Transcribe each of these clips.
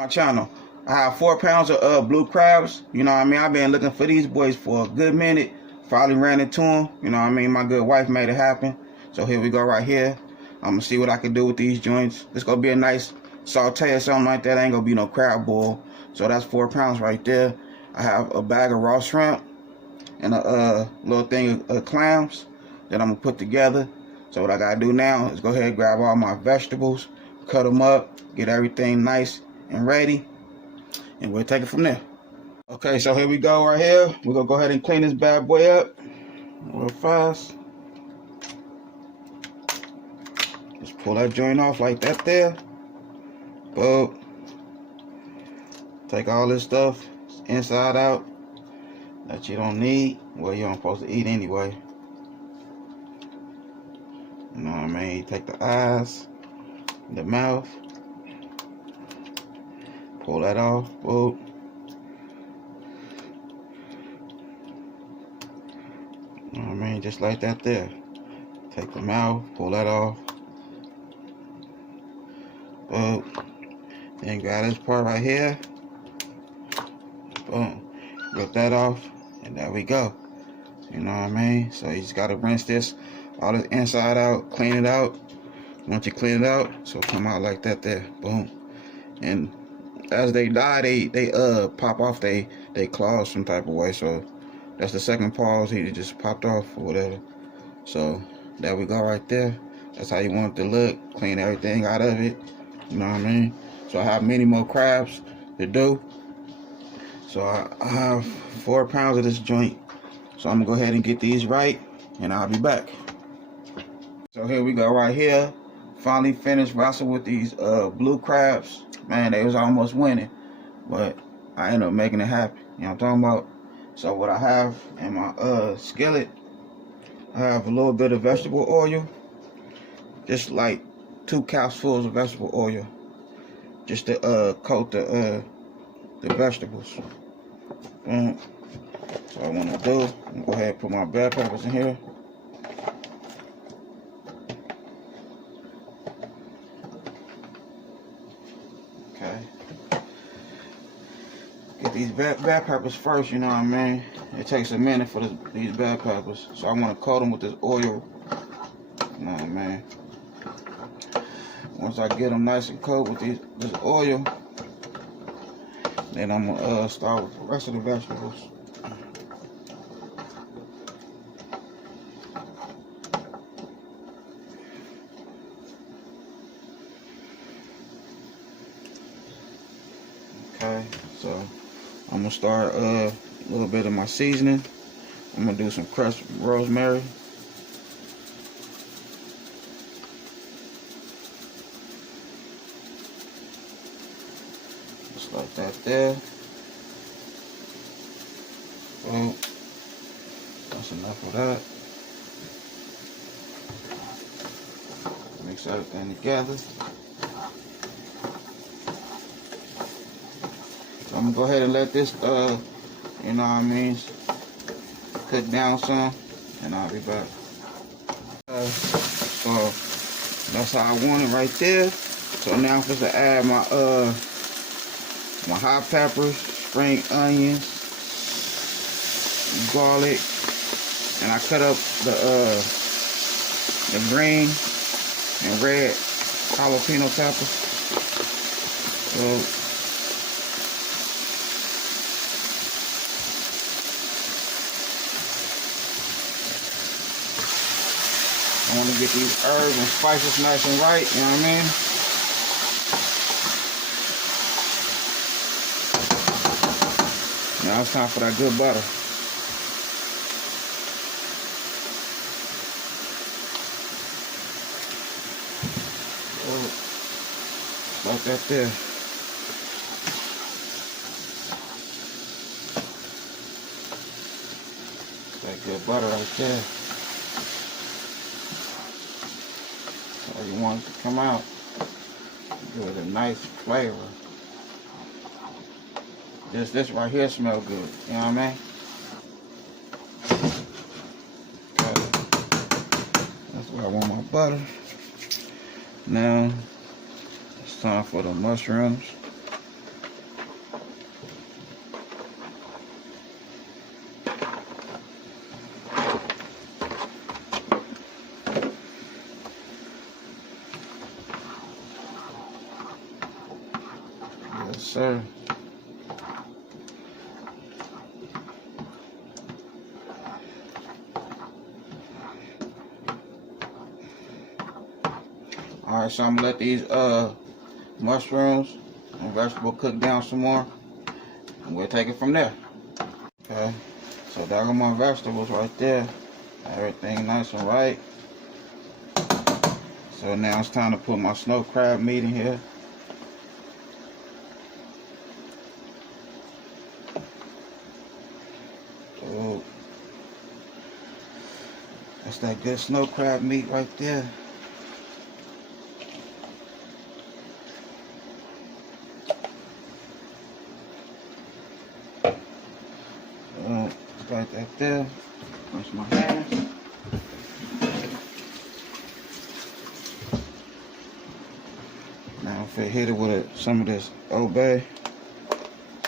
My channel. I have 4 pounds of blue crabs. You know what I mean? I've been looking for these boys for a good minute. Finally ran into them. You know what I mean? My good wife made it happen. So here we go right here. I'm gonna see what I can do with these joints. This gonna be a nice saute or something like that. Ain't gonna be no crab boil. So that's 4 pounds right there. I have a bag of raw shrimp and a little thing of clams that I'm gonna put together. So what I gotta do now is go ahead and grab all my vegetables, cut them up, get everything nice and ready, and we'll take it from there. Okay, so here we go right here. We're gonna go ahead and clean this bad boy up real fast. Just pull that joint off like that there. Boom. Take all this stuff inside out that you don't need. Well, you aren't supposed to eat anyway. You know what I mean? Take the eyes, the mouth. Pull that off. Boom. You know what I mean? Just like that there. Take the mouth, pull that off. Boom. Then grab this part right here. Boom. Rip that off. And there we go. You know what I mean? So you just gotta rinse this, all this inside out, clean it out. Once you clean it out, so come out like that there. Boom. And as they die, they pop off they claws some type of way. So that's the second paws. He just popped off or whatever. So there we go right there. That's how you want it to look. Clean everything out of it. You know what I mean? So I have many more crabs to do. So I have 4 pounds of this joint. So I'm gonna go ahead and get these right, and I'll be back. So here we go right here. Finally finished wrestling with these blue crabs. Man, they was almost winning, but I ended up making it happen. You know what I'm talking about? So what I have in my skillet, I have a little bit of vegetable oil, just like 2 capfuls of vegetable oil, just to coat the vegetables. So what I want to do, I'm gonna go ahead and put my bell peppers in here. Okay. Get these bell peppers first, you know what I mean? It takes a minute for these bell peppers. So I want to coat them with this oil. You know what I mean? Once I get them nice and coated with this oil, then I'm gonna start with the rest of the vegetables. Okay, so I'm gonna start a little bit of my seasoning. I'm gonna do some crushed rosemary. Just like that there. Well, that's enough of that. Mix everything together. So I'm gonna go ahead and let this, you know what I mean, cook down some, and I'll be back. So that's how I want it right there. So now I'm supposed to add my my hot peppers, spring onions, garlic, and I cut up the green and red jalapeno peppers. So I want to get these herbs and spices nice and right, you know what I mean? Now it's time for that good butter. Like that there. That good butter right there. So you want it to come out. Give it a nice flavor. This right here smells good. You know what I mean? Okay. That's where I want my butter. Now it's time for the mushrooms. Yes, sir. Alright, so I'm gonna let these mushrooms and vegetable cook down some more, and we'll take it from there. Okay, so there go my vegetables right there. Everything nice and right. So now it's time to put my snow crab meat in here. So that's that good snow crab meat right there. Right that there. Wash my hands. Now if I hit it with some of this Old Bay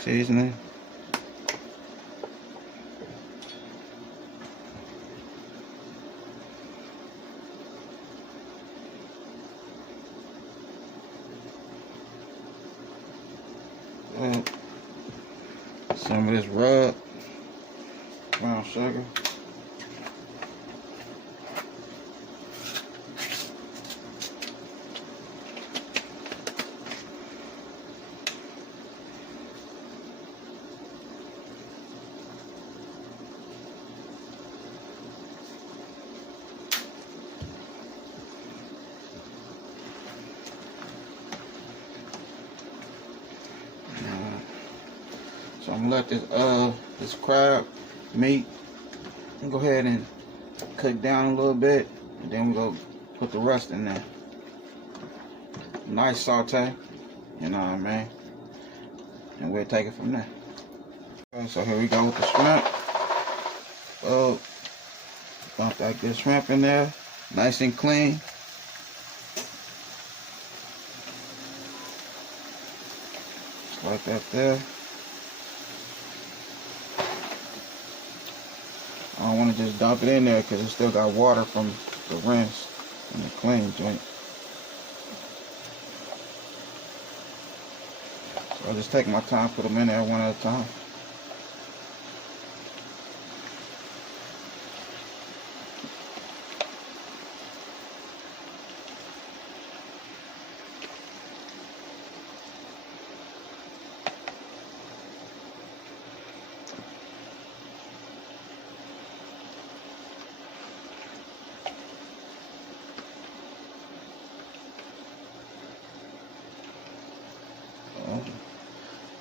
seasoning. Some of this rub brown sugar. So I'm gonna let this crab meat go ahead and cook down a little bit, and then we go put the rest in there. Nice saute, you know what I mean? And we'll take it from there. Okay, so here we go with the shrimp. Oh, dump that good shrimp in there, nice and clean. Just like that there. I don't want to just dump it in there because it still got water from the rinse and the clean joint. So I'll just take my time, put them in there one at a time.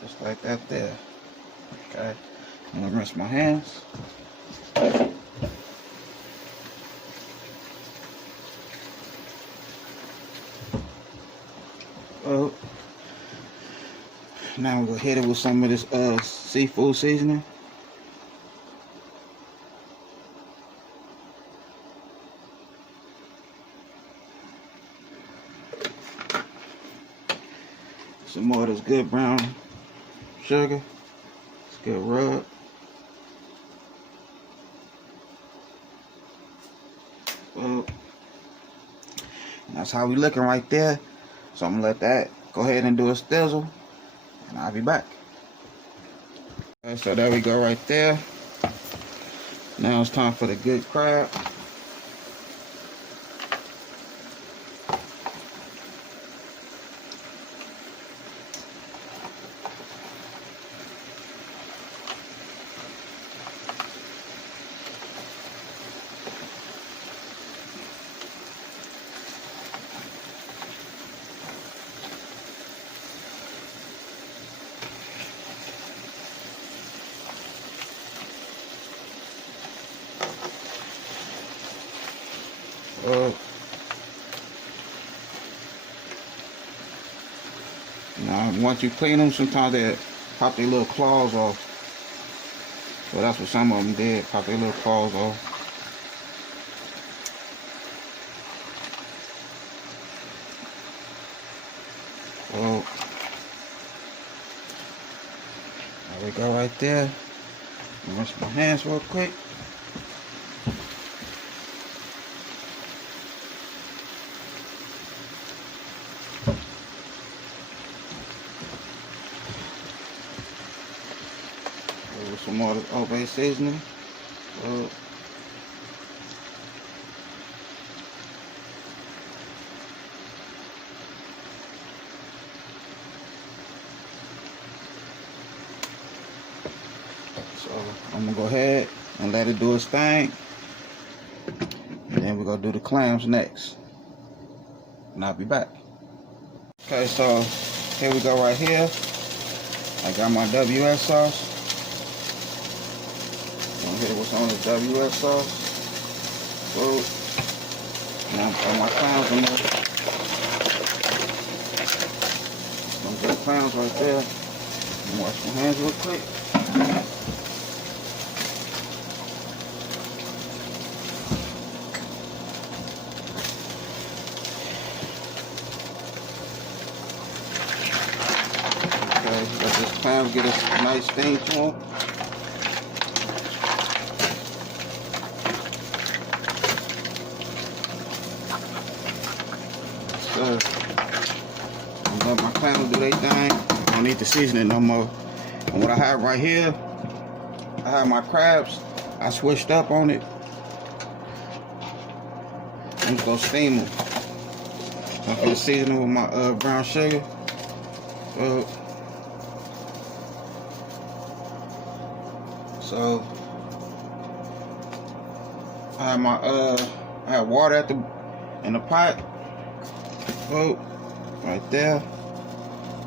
Just like that there. Okay. I'm gonna rinse my hands. Oh. Now we're gonna hit it with some of this seafood seasoning. Some more of this good brown sugar. It's good rub. Well, that's how we looking right there. So I'm gonna let that go ahead and do a stizzle, and I'll be back. Okay, so there we go right there. Now it's time for the good crab. Now, once you clean them, sometimes they pop their little claws off. So that's what some of them did, pop their little claws off. So, there we go right there. Rinse my hands real quick. with some more of the Old Bay seasoning. So I'm gonna go ahead and let it do its thing. And then we're gonna do the clams next. And I'll be back. Okay, so here we go right here. I got my WS sauce. I'm gonna hit it with some of the WS sauce. Boom. Now I'm putting my clams in there. Some good clams right there. I'm gonna wash my hands real quick. Okay, let this clam get a nice sting to them. So, I'm let my clams do their thing. I don't need the seasoning no more. And what I have right here, I have my crabs. I switched up on it. I'm just gonna steam them. I'm gonna season them with my brown sugar. So I have my I have water in the pot. Right there.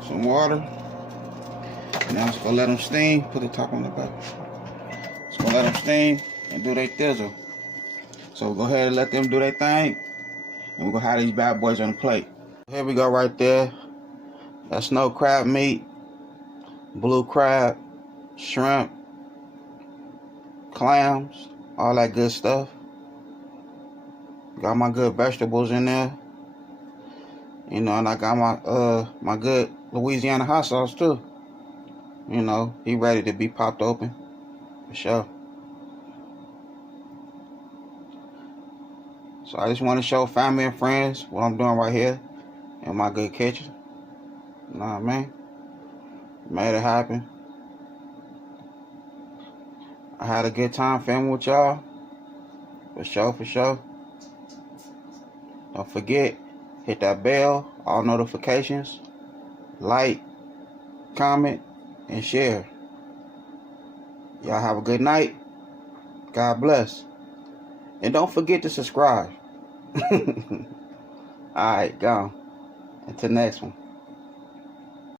Some water. Now I'm just gonna let them steam. Put the top on the back. Just gonna let them steam and do their thizzle. So we'll go ahead and let them do their thing. And we're gonna have these bad boys on the plate. Here we go right there. That's snow crab meat, blue crab, shrimp, clams, all that good stuff. Got my good vegetables in there. You know, and I got my my good Louisiana hot sauce too. You know, he ready to be popped open. For sure. So I just want to show family and friends what I'm doing right here in my good kitchen. You know what I mean? Made it happen. I had a good time filming with y'all. For sure, for sure. Don't forget, hit that bell, all notifications, like, comment, and share. Y'all have a good night. God bless. And don't forget to subscribe. Alright, go. Until next one.